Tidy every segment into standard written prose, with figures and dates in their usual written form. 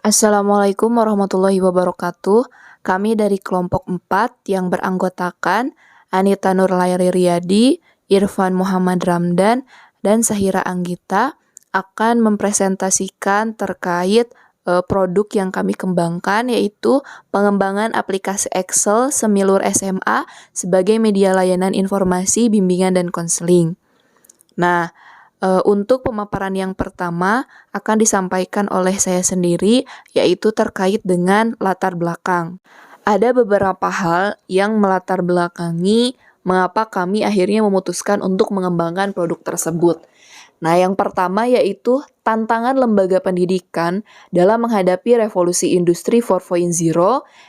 Assalamualaikum warahmatullahi wabarakatuh. Kami dari kelompok 4 yang beranggotakan Anita Nurlairi Riyadi, Irfan Muhammad Ramdan, dan Sahira Anggita akan mempresentasikan terkait produk yang kami kembangkan, yaitu pengembangan aplikasi Excel Semilur SMA sebagai media layanan informasi, bimbingan, dan konseling. Nah, untuk pemaparan yang pertama akan disampaikan oleh saya sendiri, yaitu terkait dengan latar belakang. Ada beberapa hal yang melatar belakangi mengapa kami akhirnya memutuskan untuk mengembangkan produk tersebut. Nah, yang pertama yaitu tantangan lembaga pendidikan dalam menghadapi revolusi industri 4.0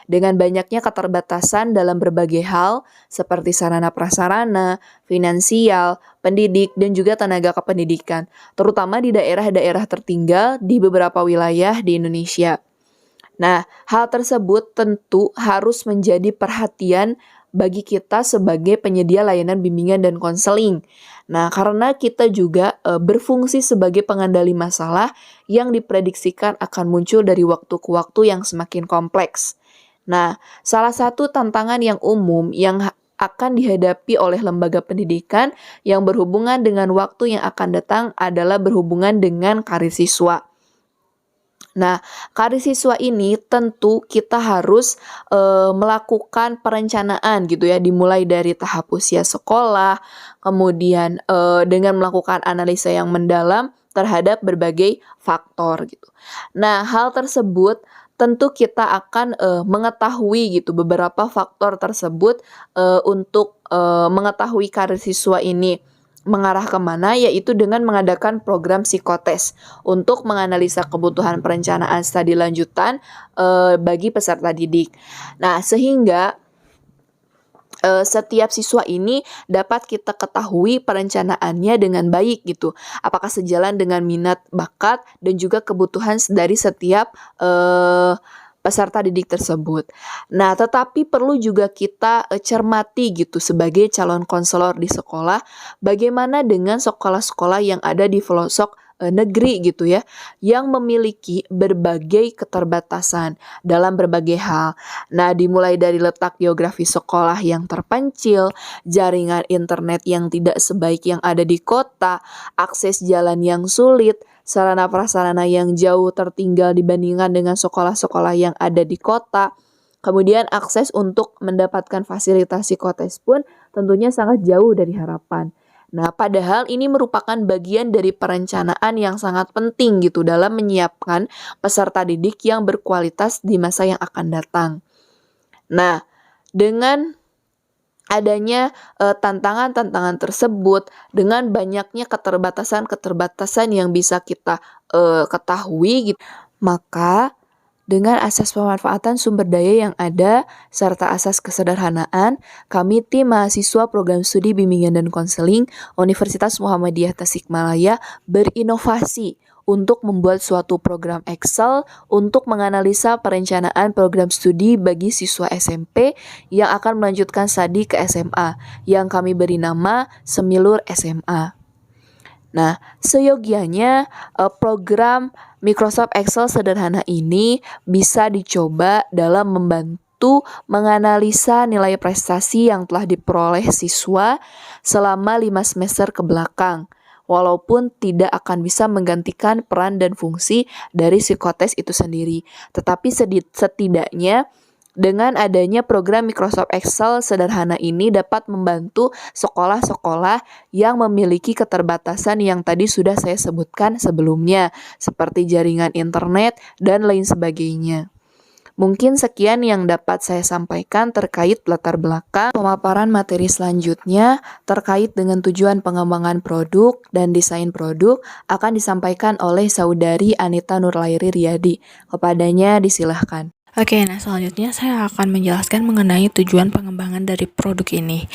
dengan banyaknya keterbatasan dalam berbagai hal seperti sarana prasarana, finansial, pendidik, dan juga tenaga kependidikan, terutama di daerah-daerah tertinggal di beberapa wilayah di Indonesia. Nah, hal tersebut tentu harus menjadi perhatian bagi kita sebagai penyedia layanan bimbingan dan konseling. Nah, karena kita juga berfungsi sebagai pengendali masalah yang diprediksikan akan muncul dari waktu ke waktu yang semakin kompleks. Nah, salah satu tantangan yang umum yang akan dihadapi oleh lembaga pendidikan yang berhubungan dengan waktu yang akan datang adalah berhubungan dengan karir siswa. Nah, karir siswa ini tentu kita harus melakukan perencanaan gitu ya, dimulai dari tahap usia sekolah, kemudian dengan melakukan analisa yang mendalam terhadap berbagai faktor gitu. Nah, hal tersebut tentu kita akan mengetahui gitu beberapa faktor tersebut untuk mengetahui karir siswa ini mengarah kemana, yaitu dengan mengadakan program psikotes untuk menganalisa kebutuhan perencanaan studi lanjutan bagi peserta didik. Nah, sehingga setiap siswa ini dapat kita ketahui perencanaannya dengan baik gitu. Apakah sejalan dengan minat, bakat, dan juga kebutuhan dari setiap peserta didik tersebut. Nah, tetapi perlu juga kita cermati gitu sebagai calon konselor di sekolah, bagaimana dengan sekolah-sekolah yang ada di pelosok negeri gitu ya, yang memiliki berbagai keterbatasan dalam berbagai hal. Nah, dimulai dari letak geografi sekolah yang terpencil, jaringan internet yang tidak sebaik yang ada di kota, akses jalan yang sulit, sarana prasarana yang jauh tertinggal dibandingkan dengan sekolah-sekolah yang ada di kota. Kemudian akses untuk mendapatkan fasilitas psikotes pun tentunya sangat jauh dari harapan. Nah, padahal ini merupakan bagian dari perencanaan yang sangat penting gitu dalam menyiapkan peserta didik yang berkualitas di masa yang akan datang. Nah, dengan adanya tantangan-tantangan tersebut, dengan banyaknya keterbatasan-keterbatasan yang bisa kita ketahui gitu, maka dengan asas pemanfaatan sumber daya yang ada serta asas kesederhanaan, kami tim mahasiswa program studi bimbingan dan konseling Universitas Muhammadiyah Tasikmalaya berinovasi untuk membuat suatu program Excel untuk menganalisa perencanaan program studi bagi siswa SMP yang akan melanjutkan studi ke SMA, yang kami beri nama Semilur SMA. Nah, seyogianya program Microsoft Excel sederhana ini bisa dicoba dalam membantu menganalisa nilai prestasi yang telah diperoleh siswa selama 5 semester ke belakang, walaupun tidak akan bisa menggantikan peran dan fungsi dari psikotes itu sendiri. Tetapi setidaknya dengan adanya program Microsoft Excel sederhana ini dapat membantu sekolah-sekolah yang memiliki keterbatasan yang tadi sudah saya sebutkan sebelumnya, seperti jaringan internet dan lain sebagainya. Mungkin sekian yang dapat saya sampaikan terkait latar belakang. Pemaparan materi selanjutnya terkait dengan tujuan pengembangan produk dan desain produk akan disampaikan oleh Saudari Anita Nurlairi Riyadi. Kepadanya disilahkan. Oke, nah selanjutnya saya akan menjelaskan mengenai tujuan pengembangan dari produk ini.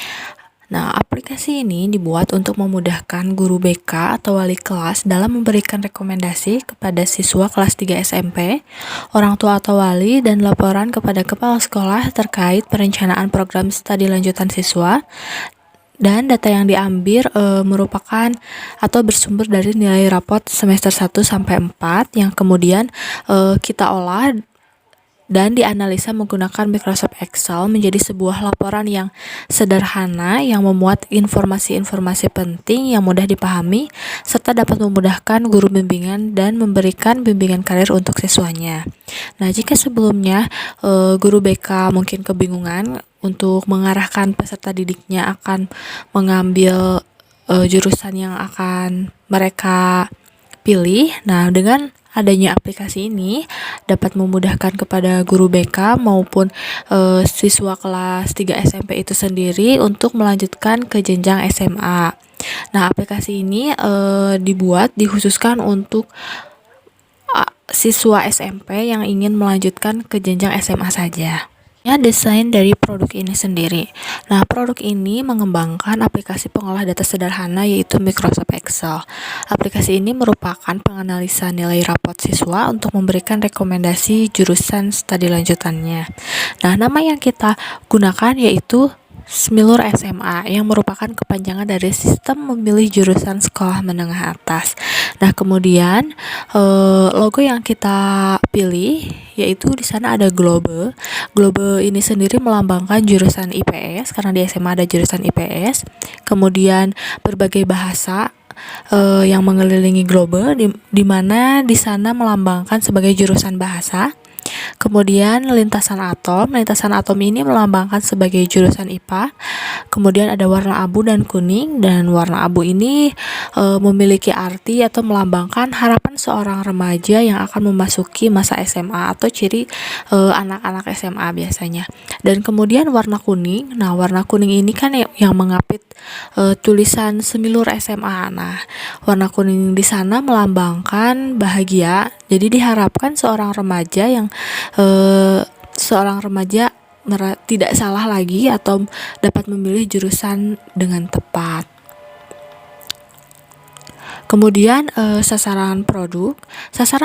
Nah, aplikasi ini dibuat untuk memudahkan guru BK atau wali kelas dalam memberikan rekomendasi kepada siswa kelas 3 SMP, orang tua atau wali, dan laporan kepada kepala sekolah terkait perencanaan program studi lanjutan siswa Dan data yang diambil merupakan atau bersumber dari nilai rapot semester 1 sampai 4 yang kemudian kita olah dan dianalisa menggunakan Microsoft Excel menjadi sebuah laporan yang sederhana yang memuat informasi-informasi penting yang mudah dipahami serta dapat memudahkan guru bimbingan dan memberikan bimbingan karir untuk siswanya. Nah, jika sebelumnya guru BK mungkin kebingungan untuk mengarahkan peserta didiknya akan mengambil jurusan yang akan mereka pilih. Nah, dengan adanya aplikasi ini dapat memudahkan kepada guru BK maupun siswa kelas 3 SMP itu sendiri untuk melanjutkan ke jenjang SMA. Nah, aplikasi ini dikhususkan untuk siswa SMP yang ingin melanjutkan ke jenjang SMA saja. Desain dari produk ini sendiri. Nah, produk ini mengembangkan aplikasi pengolah data sederhana yaitu Microsoft Excel. Aplikasi ini merupakan penganalisa nilai rapot siswa untuk memberikan rekomendasi jurusan studi lanjutannya. Nah, nama yang kita gunakan yaitu Smilur SMA yang merupakan kepanjangan dari Sistem Memilih Jurusan Sekolah Menengah Atas. Nah, kemudian logo yang kita pilih yaitu di sana ada globe. Globe ini sendiri melambangkan jurusan IPS karena di SMA ada jurusan IPS. Kemudian berbagai bahasa yang mengelilingi globe di mana di sana melambangkan sebagai jurusan bahasa. Kemudian lintasan atom ini melambangkan sebagai jurusan IPA. Kemudian ada warna abu dan kuning, dan warna abu ini memiliki arti atau melambangkan harapan seorang remaja yang akan memasuki masa SMA atau ciri anak-anak SMA biasanya. Dan kemudian warna kuning, nah warna kuning ini kan yang mengapit tulisan Semilur SMA. Nah, warna kuning di sana melambangkan bahagia. Jadi diharapkan seorang remaja tidak salah lagi atau dapat memilih jurusan dengan tepat. Kemudian sasaran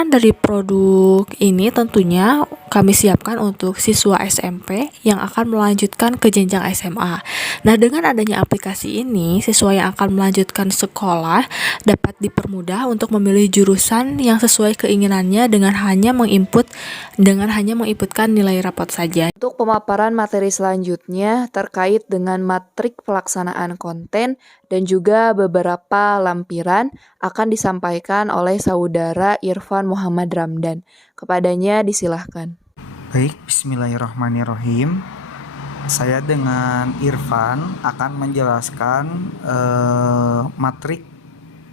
dari produk ini tentunya kami siapkan untuk siswa SMP yang akan melanjutkan ke jenjang SMA. Nah, dengan adanya aplikasi ini, siswa yang akan melanjutkan sekolah dapat dipermudah untuk memilih jurusan yang sesuai keinginannya dengan hanya menginputkan nilai rapot saja. Untuk pemaparan materi selanjutnya terkait dengan matrik pelaksanaan konten dan juga beberapa lampiran akan disampaikan oleh saudara Irfan Muhammad Ramdan. Kepadanya disilahkan. Baik, bismillahirrahmanirrahim. Saya dengan Irfan akan menjelaskan matrik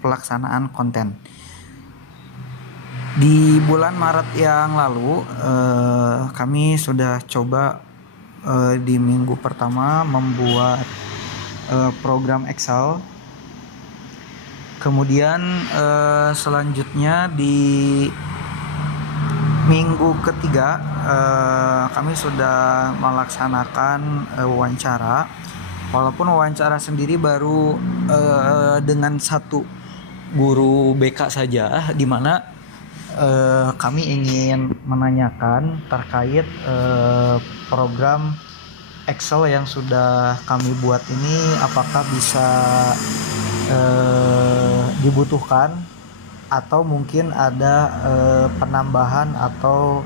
pelaksanaan konten. Di bulan Maret yang lalu, kami sudah coba di minggu pertama membuat program Excel. Kemudian selanjutnya di minggu ketiga kami sudah melaksanakan wawancara. Walaupun wawancara sendiri baru dengan satu guru BK saja, di mana kami ingin menanyakan terkait program Excel yang sudah kami buat ini apakah bisa dibutuhkan atau mungkin ada penambahan atau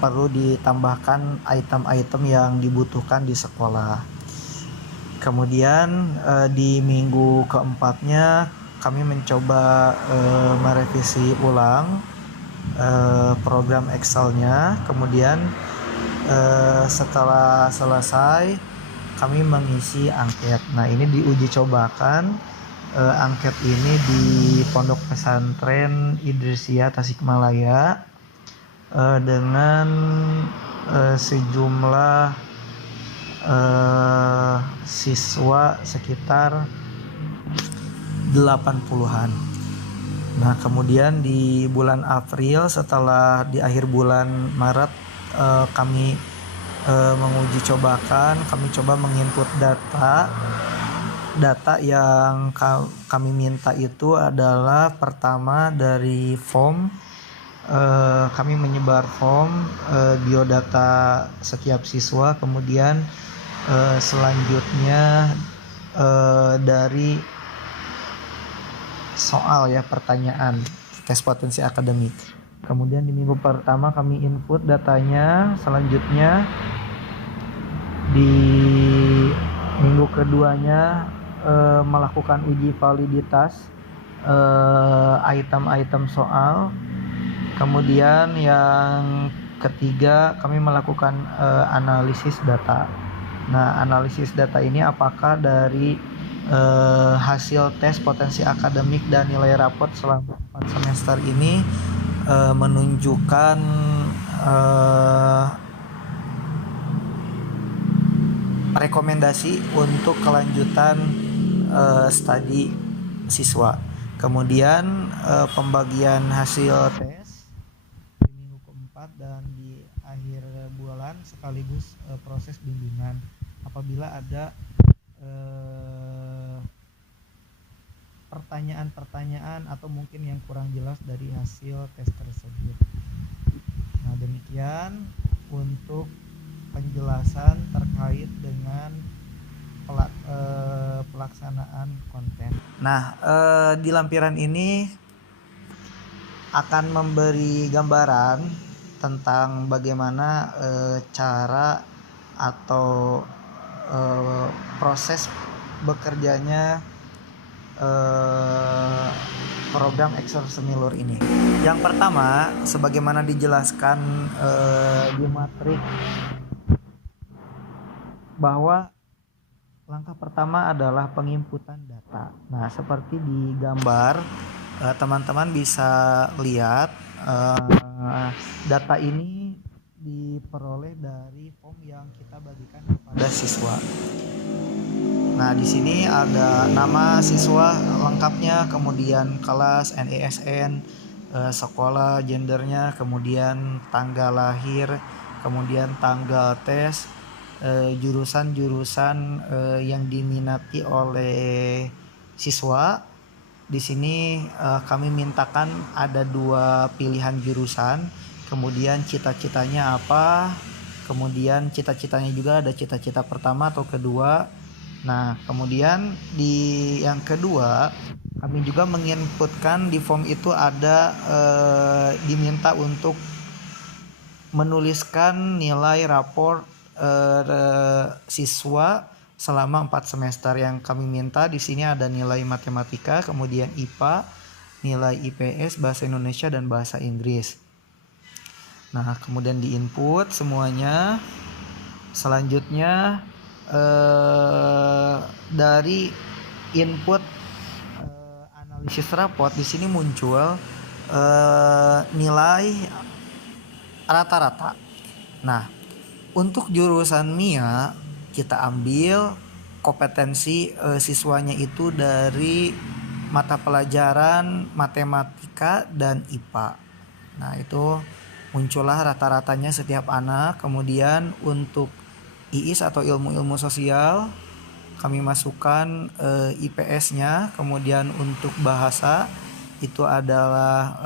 perlu ditambahkan item-item yang dibutuhkan di sekolah. Kemudian di minggu keempatnya kami mencoba merevisi ulang program Excel-nya. Kemudian setelah selesai kami mengisi angket. Nah, ini diuji cobakan angket ini di Pondok Pesantren Idrisiah Tasikmalaya dengan sejumlah siswa sekitar 80-an. Nah, kemudian di bulan April setelah di akhir bulan Maret kami menguji cobakan, kami coba menginput data yang kami minta itu adalah pertama dari form. Kami menyebar form biodata setiap siswa, kemudian Selanjutnya dari soal ya, pertanyaan tes potensi akademik. Kemudian di minggu pertama kami input datanya, selanjutnya di minggu keduanya melakukan uji validitas item-item soal. Kemudian yang ketiga kami melakukan analisis data. Nah, analisis data ini apakah dari hasil tes potensi akademik dan nilai rapot selama 4 semester ini menunjukkan rekomendasi untuk kelanjutan studi siswa. Kemudian pembagian hasil tes di minggu keempat dan di akhir bulan sekaligus proses bimbingan apabila ada pertanyaan-pertanyaan atau mungkin yang kurang jelas dari hasil tes tersebut. Nah, demikian untuk penjelasan terkait dengan pelaksanaan konten. Nah, di lampiran ini akan memberi gambaran tentang bagaimana cara atau proses bekerjanya program Ekser Semilur ini. Yang pertama, sebagaimana dijelaskan di matrik, bahwa langkah pertama adalah penginputan data. Nah, seperti di gambar, teman-teman bisa lihat data ini diperoleh dari form yang kita bagikan kepada siswa. Nah, di sini ada nama siswa lengkapnya, kemudian kelas, NISN, sekolah, gendernya, kemudian tanggal lahir, kemudian tanggal tes, jurusan-jurusan yang diminati oleh siswa. Di sini kami mintakan ada 2 pilihan jurusan, kemudian cita-citanya apa, kemudian cita-citanya juga ada cita-cita pertama atau kedua. Nah, kemudian di yang kedua kami juga menginputkan di form itu ada diminta untuk menuliskan nilai rapor siswa selama 4 semester. Yang kami minta di sini ada nilai matematika, kemudian IPA, nilai IPS, bahasa Indonesia dan bahasa Inggris. Nah, kemudian diinput semuanya. Selanjutnya dari input analisis raport di sini muncul nilai rata-rata. Nah, untuk jurusan MIA kita ambil kompetensi siswanya itu dari mata pelajaran matematika dan IPA. Nah, itu muncullah rata-ratanya setiap anak. Kemudian untuk IIS atau ilmu-ilmu sosial kami masukkan IPS-nya. Kemudian untuk bahasa itu adalah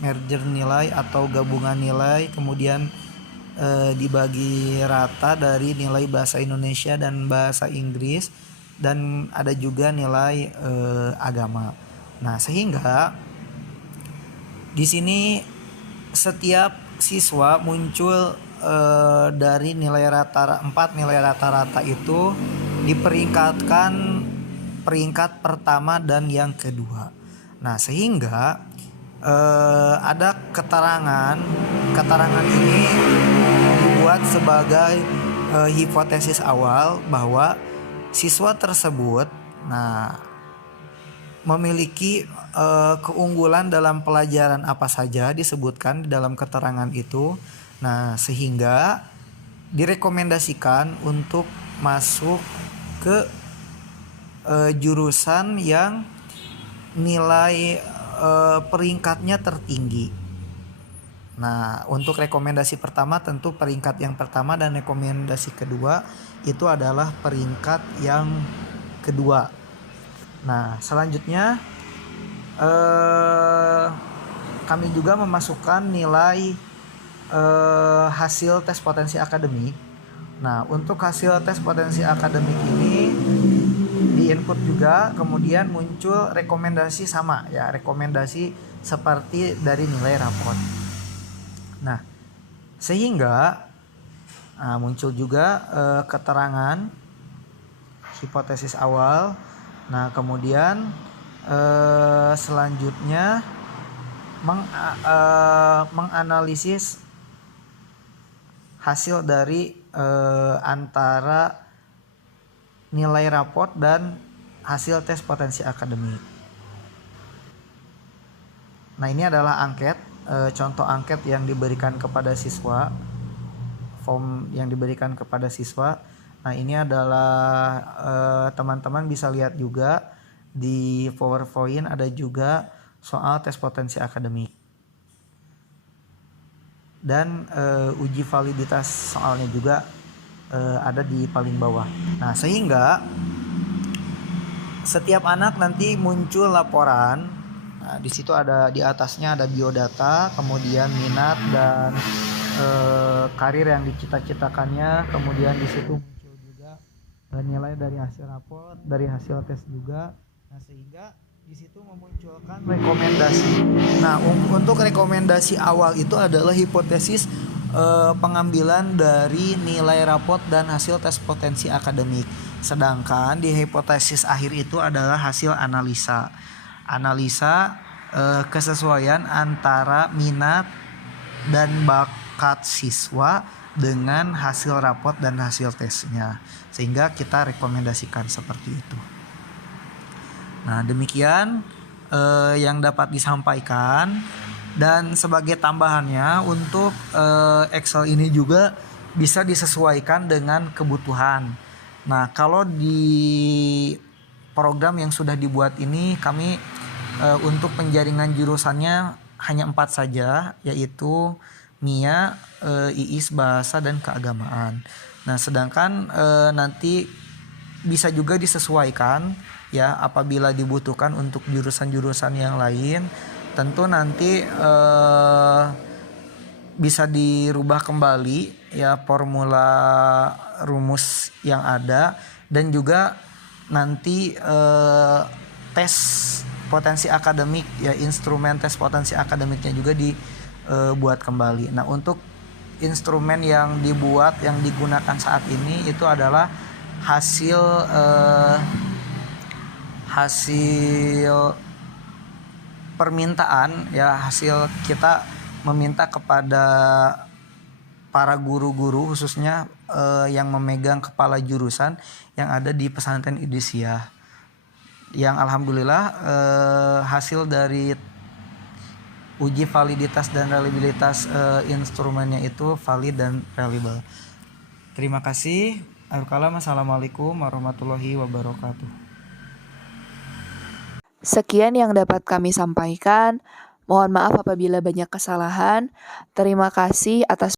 merger nilai atau gabungan nilai, kemudian dibagi rata dari nilai bahasa Indonesia dan bahasa Inggris, dan ada juga nilai agama. Nah, sehingga di sini setiap siswa muncul dari nilai rata-rata 4 nilai rata-rata itu diperingkatkan peringkat pertama dan yang kedua. Nah, sehingga ada keterangan ini dibuat sebagai hipotesis awal bahwa siswa tersebut memiliki keunggulan dalam pelajaran apa saja disebutkan di dalam keterangan itu. Nah, sehingga direkomendasikan untuk masuk ke jurusan yang nilai peringkatnya tertinggi. Nah, untuk rekomendasi pertama tentu peringkat yang pertama, dan rekomendasi kedua itu adalah peringkat yang kedua. Nah, selanjutnya kami juga memasukkan nilai hasil tes potensi akademik. Nah, untuk hasil tes potensi akademik ini di input juga, kemudian muncul rekomendasi sama ya, rekomendasi seperti dari nilai raport. Nah, sehingga muncul juga keterangan hipotesis awal. Nah, kemudian selanjutnya menganalisis hasil dari antara nilai raport dan hasil tes potensi akademik. Nah, ini adalah angket, contoh angket yang diberikan kepada siswa, form yang diberikan kepada siswa. Nah, ini adalah teman-teman bisa lihat juga di PowerPoint ada juga soal tes potensi akademik. Dan uji validitas soalnya juga ada di paling bawah. Nah, sehingga setiap anak nanti muncul laporan. Nah, di situ ada, di atasnya ada biodata, kemudian minat dan karir yang dicita-citakannya, kemudian di situ muncul juga nilai dari hasil raport, dari hasil tes juga. Nah, sehingga di situ memunculkan rekomendasi. Nah, untuk rekomendasi awal itu adalah hipotesis pengambilan dari nilai raport dan hasil tes potensi akademik. Sedangkan di hipotesis akhir itu adalah hasil analisa kesesuaian antara minat dan bakat siswa dengan hasil raport dan hasil tesnya, sehingga kita rekomendasikan seperti itu. Nah, demikian yang dapat disampaikan. Dan sebagai tambahannya, untuk Excel ini juga bisa disesuaikan dengan kebutuhan. Nah, kalau di program yang sudah dibuat ini, kami untuk penjaringan jurusannya hanya 4 saja, yaitu MIA, IIS, Bahasa, dan Keagamaan. Nah, sedangkan nanti bisa juga disesuaikan ya apabila dibutuhkan untuk jurusan-jurusan yang lain. Tentu nanti bisa dirubah kembali ya formula rumus yang ada, dan juga nanti tes potensi akademik ya, instrumen tes potensi akademiknya juga dibuat kembali. Nah, untuk instrumen yang dibuat, yang digunakan saat ini itu adalah hasil permintaan ya, hasil kita meminta kepada para guru-guru khususnya yang memegang kepala jurusan yang ada di pesantren Idrisiah, yang alhamdulillah hasil dari uji validitas dan reliabilitas instrumennya itu valid dan reliable. Terima kasih. Assalamualaikum warahmatullahi wabarakatuh. Sekian yang dapat kami sampaikan. Mohon maaf apabila banyak kesalahan. Terima kasih atas